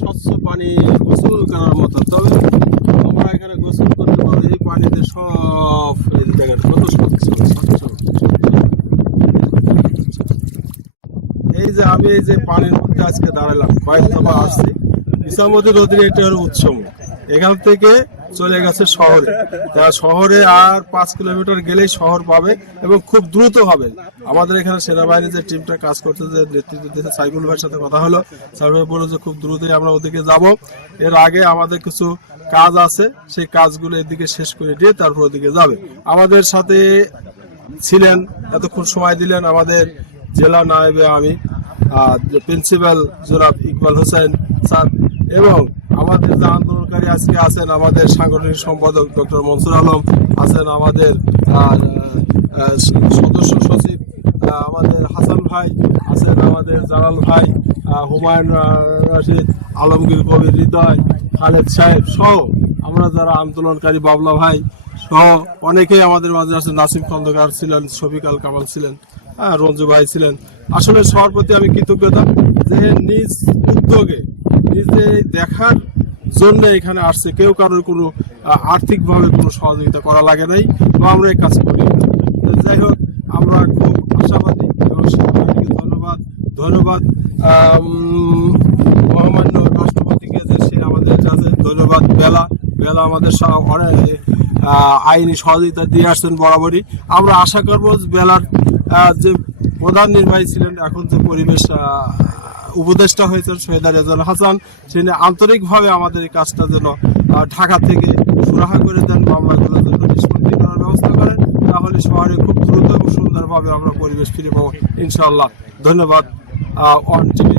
স্বচ্ছ পানি গোসল করার মতো। তবে আমরা এখানে গোসল করতে পারি, এই পানিতে সব দেখেন কত স্বচ্ছ স্বচ্ছ। এই যে আমি এই যে পানির মধ্যে আজকে দাঁড়ালাম দফা আসছি। ইসামতি নদীর এটা হলো উৎসব। এখান থেকে চলে গেছে শহরে। শহরে আর পাঁচ কিলোমিটার গেলেই শহর পাবে এবং খুব দ্রুত হবে। আমাদের এখানে সেনাবাহিনীর যে টিমটা কাজ করতে যে নেতৃত্ব দিয়েছে সাইফুল ভাইয়ের সাথে কথা হলো। সাইফুল ভাই বলল যে খুব দ্রুতই আমরা ওদিকে যাব। এর আগে আমাদের কিছু কাজ আছে, সেই কাজগুলো এদিকে শেষ করে দিয়ে তারপর ওদিকে যাবে। আমাদের সাথে ছিলেন, এতক্ষণ সময় দিলেন আমাদের জেলা নায়েবে আমি প্রিন্সিপাল জোরাব ইকবাল হোসেন স্যার এবং আমাদের যে আন্দোলনকারী আজকে আছেন আমাদের সাংগঠনিক সম্পাদক ডক্টর মনসুর আলম, আছেন আমাদের সদস্য সচিব আমাদের হাসান ভাই, আছেন আমাদের জালাল ভাই হুমায়ুন রশিদ, আলমগীর কবির হৃদয়, খালেদ সাহেব সহ আমরা যারা আন্দোলনকারী বাবলা ভাই সহ অনেকেই আমাদের মাঝে আছে নাসিম খন্দকার ছিলেন শফিক আল কামাল ছিলেন হ্যাঁ রঞ্জু ভাই ছিলেন। আসলে সবার প্রতি আমি কৃতজ্ঞতা যে নিজ উদ্যোগে নিজে দেখার জন্য এখানে আসছে। কেউ কারোর কোনো আর্থিকভাবে কোনো সহযোগিতা করা লাগে নাই। বা আমরা এই কাজ করি। যাই হোক, আমরা খুব আশাবাদী এবং ধন্যবাদ। ধন্যবাদ মহামান্য রাষ্ট্রপতিকে যে সে আমাদের কাছে ধন্যবাদ বেলা। বেলা আমাদের আইনি সহযোগিতা দিয়ে আসছেন বরাবরই। আমরা আশা করব বেলার যে প্রধান নির্বাহী ছিলেন, এখন যে পরিবেশ উপদেষ্টা হয়েছেন শহীদ রেজাল হাসান। তিনি আন্তরিকভাবে আমাদের এই কাজটা যেন ঢাকা থেকে সুরাহা করে দেন মামলাগুলো যেন নিষ্পত্তি করার ব্যবস্থা করেন, তাহলে শহরে খুব দ্রুত এবং সুন্দরভাবে আমরা পরিবেশ ফিরে পাবো, ইনশাআল্লাহ। ধন্যবাদ অন টিভি।